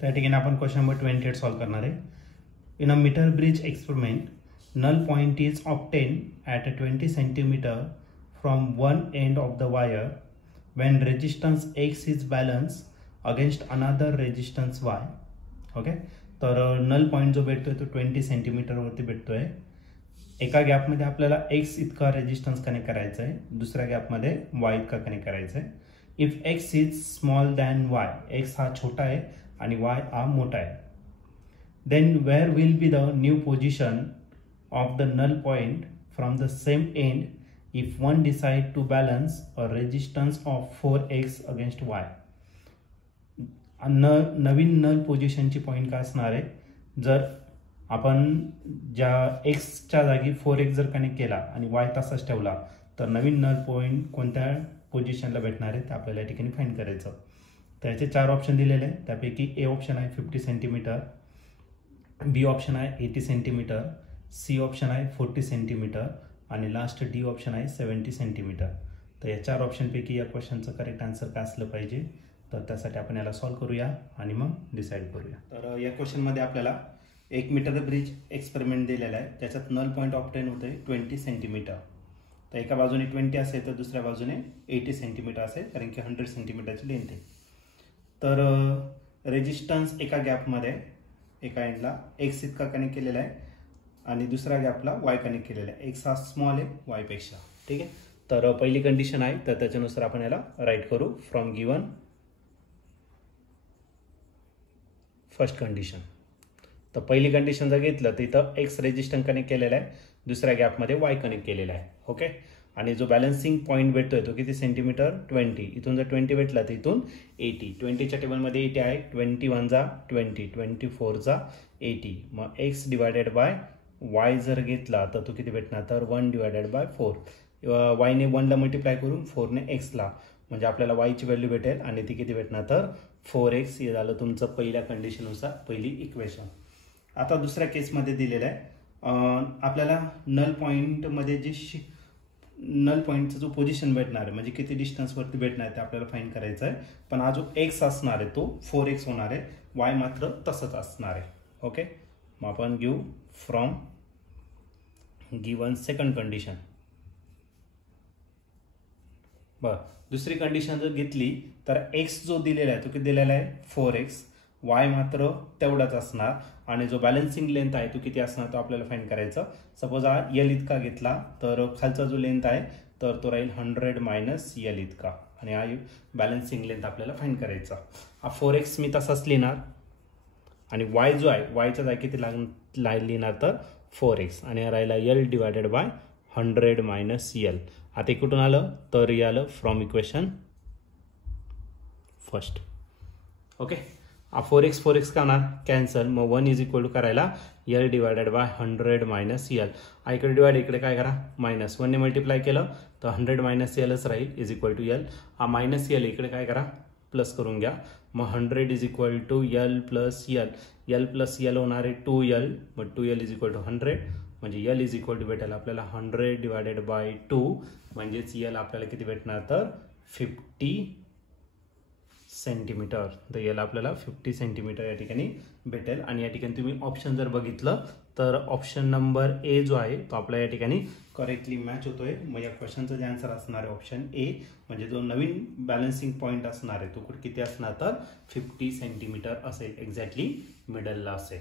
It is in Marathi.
त्या ठिकाणी आपण क्वेश्चन नंबर 28 सॉल्व करणार आहे. In a metre bridge experiment, null point is obtained at 20 cm from one end of the wire when resistance X is balanced against another resistance Y. Okay, तर नल पॉईंट जो भेटतोय तो 20 सेंटीमीटरवरती भेटतोय. एका गॅपमध्ये आपल्याला एक्स इतका रेजिस्टन्स कनेक्ट करायचा आहे, दुसऱ्या गॅपमध्ये वाय इतका कनेक्ट करायचा आहे. If x is small than y, x हा छोटा आहे आणि वाय हा मोठा आहे, then where will be the new position of the null point from the same end if one decide to balance a resistance of 4x against y. नवीन नल पोझिशनची पॉईंट काय असणार आहे, जर आपण ज्या एक्सच्या जागी 4x जर कनेक्ट केला आणि y तसाच ठेवला तर नवीन नल पॉईंट कोणत्या पोझिशनला भेटणार आहे ते आपल्याला या ठिकाणी फाइंड करायचं. तर याचे 4 ऑप्शन दिलेले आहेत. त्यापैकी ए ऑप्शन आहे 50 सेंटीमीटर, बी ऑप्शन आहे 80 सेंटीमीटर, सी ऑप्शन आहे 40 सेंटीमीटर आणि लास्ट डी ऑप्शन आहे 70 सेंटीमीटर. तर या 4 ऑप्शनपैकी या क्वेश्चनचं करेक्ट आन्सर काय असलं पाहिजे, तर त्यासाठी आपण याला सॉल्व करूया आणि मग डिसाईड करूया. तर या क्वेश्चनमध्ये आपल्याला एक मीटर ब्रिज एक्सपेरिमेंट दिलेला आहे, त्याच्यात नल पॉईंट ऑब्टेन होते 20 सेंटीमीटर. तर एका बाजूने 20 असेल तर दुसऱ्या बाजूने 80 सेंटीमीटर असेल, कारण की 100 सेंटीमीटरची लेंथ आहे. तर रेजिस्टन्स एका गॅपमध्ये एका एंडला एक्स इतका कनेक्ट केलेला आहे आणि दुसऱ्या गॅपला वाय कनेक्ट केलेला आहे. एक्स हा स्मॉल आहे वाय पेक्षा. ठीक आहे, तर पहिली कंडिशन आहे, तर त्याच्यानुसार आपण याला राईट करू. फ्रॉम गिवन फर्स्ट कंडिशन, तर पहिली कंडिशन जर घेतलं तर इथं एक्स रेजिस्टन्स कनेक्ट केलेला आहे, दुसऱ्या गॅपमध्ये वाय कनेक्ट केलेला आहे. ओके, आणि जो बॅलन्सिंग पॉईंट भेटतोय तो किती सेंटीमीटर 20. इथून जर 20 भेटला तर इथून 80. 20च्या टेबलमध्ये 80 आहे. 21 जा 20, 24 जा 80. मग एक्स डिवायडेड बाय वाय जर घेतला तर तो किती भेटणार, तर 1 डिवायडेड बाय 4. वायने 1ला मल्टिप्लाय करून 4ने एक्सला, म्हणजे आपल्याला वायची व्हॅल्यू भेटेल आणि ती किती भेटणार, तर 4x. हे झालं तुमचं पहिल्या कंडिशननुसार पहिली इक्वेशन. आता दुसऱ्या केसमध्ये दिलेलं आहे, आपल्याला नल पॉईंटमध्ये जे नल पॉईंटचा जो पोझिशन भेटणार आहे, म्हणजे किती डिस्टन्सवरती भेटणार आहे ते आपल्याला फाइंड करायचं आहे. पण हा जो एक्स असणार आहे तो 4x होणार आहे, वाय मात्र तसंच असणार आहे. ओके, मग आपण घेऊ फ्रॉम गिवन सेकंड कंडिशन. बरं, दुसरी कंडिशन जर घेतली तर एक्स जो दिलेला आहे तो किती दिलेला आहे 4x, वाय मात्र तेवढाच असणार आणि जो बॅलन्सिंग लेंथ आहे तो किती असणार तो आपल्याला फाइंड करायचा. सपोज हा यल इतका घेतला तर खालचा जो लेंथ आहे तर तो राहील 100 मायनस यल इतका आणि हा बॅलन्सिंग लेंथ आपल्याला फाइंड करायचा. हा 4x मी तसाच लिहिणार आणि वाय जो आहे वायच्या जागी किती लिहिणार तर 4x आणि राहिला L divided by 100 minus L. आता कुठून आलं तर हे आलं from equation first. Okay, 4x का होणार कॅन्सल, मग 1 इज इक्वल टू करायला L divided by 100 minus l. इकडे डिवाइड इकडे काय करा मायनस 1ने मल्टिप्लाय केलं तर 100 मायनस यलच राहील इज इक्वल टू यल. हा मायनस यल इकडे काय करा प्लस करून घ्या, मग 100 is equal to l plus l. L plus l होणार आहे 2l, मग 2l इज इक्वल टू 100, म्हणजे यल इज इक्वल टू भेटेल आपल्याला 100 डिवायडेड बाय 2, म्हणजेच यल आपल्याला किती भेटणार तर 50 सेंटीमीटर. तर याला आपल्याला 50 सेंटीमीटर या ठिकाणी भेटेल. आणि या ठिकाणी तुम्ही ऑप्शन जर बघितलं तर ऑप्शन नंबर ए जो आहे तो आपल्या या ठिकाणी करेक्टली मॅच होतोय. मग या क्वेश्चनचं जे आन्सर असणार आहे ऑप्शन ए, म्हणजे जो नवीन बॅलन्सिंग पॉईंट असणार आहे तो किती असणार तर 50 सेंटीमीटर असेल, एक्झॅक्टली मिडलला असेल.